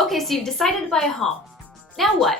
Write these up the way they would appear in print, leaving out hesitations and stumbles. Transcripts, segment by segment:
Okay, so you've decided to buy a home. Now what?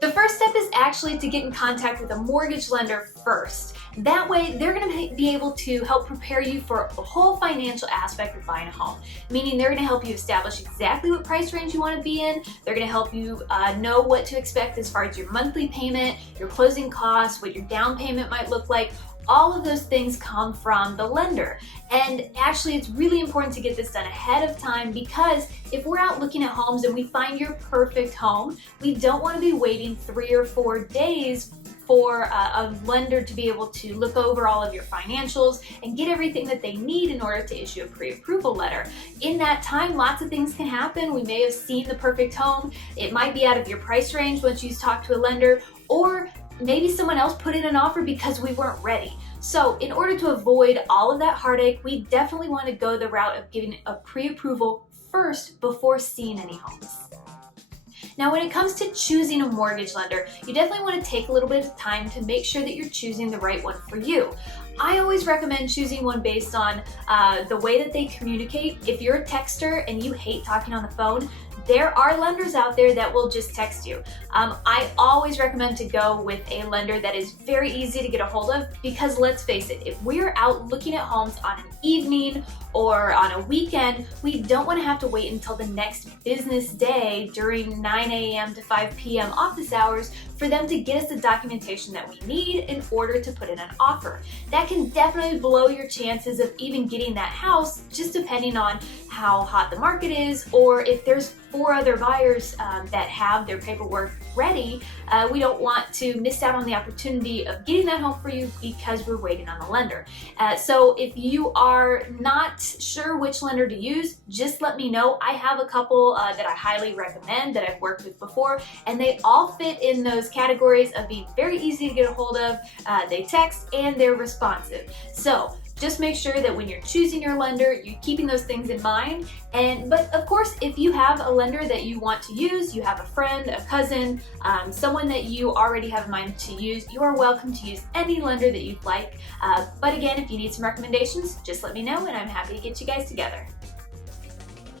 The first step is actually to get in contact with a mortgage lender first. That way, they're going to be able to help prepare you for the whole financial aspect of buying a home. Meaning they're going to help you establish exactly what price range you want to be in. They're going to help you know what to expect as far as your monthly payment, your closing costs, what your down payment might look like. All of those things come from the lender. And actually, it's really important to get this done ahead of time, because if we're out looking at homes and we find your perfect home, we don't want to be waiting 3 or 4 days for a lender to be able to look over all of your financials and get everything that they need in order to issue a pre-approval letter. In that time, lots of things can happen. We may have seen the perfect home. It might be out of your price range once you talk to a lender, or maybe someone else put in an offer because we weren't ready. So in order to avoid all of that heartache, we definitely want to go the route of getting a pre-approval first before seeing any homes. Now, when it comes to choosing a mortgage lender, you definitely want to take a little bit of time to make sure that you're choosing the right one for you. I always recommend choosing one based on the way that they communicate. If you're a texter and you hate talking on the phone, there are lenders out there that will just text you. I always recommend to go with a lender that is very easy to get a hold of, because let's face it, if we're out looking at homes on an evening or on a weekend, we don't want to have to wait until the next business day during 9 a.m. to 5 p.m. office hours for them to get us the documentation that we need in order to put in an offer. That can definitely blow your chances of even getting that house, just depending on how hot the market is, or if there's 4 other buyers that have their paperwork ready. We don't want to miss out on the opportunity of getting that home for you because we're waiting on the lender. So if you are not sure which lender to use, just let me know. I have a couple that I highly recommend that I've worked with before, and they all fit in those categories of being very easy to get a hold of. They text and they're responsive. So just make sure that when you're choosing your lender, you're keeping those things in mind. But of course, if you have a lender that you want to use, you have a friend, a cousin, someone that you already have in mind to use, you are welcome to use any lender that you'd like. But again, if you need some recommendations, just let me know and I'm happy to get you guys together.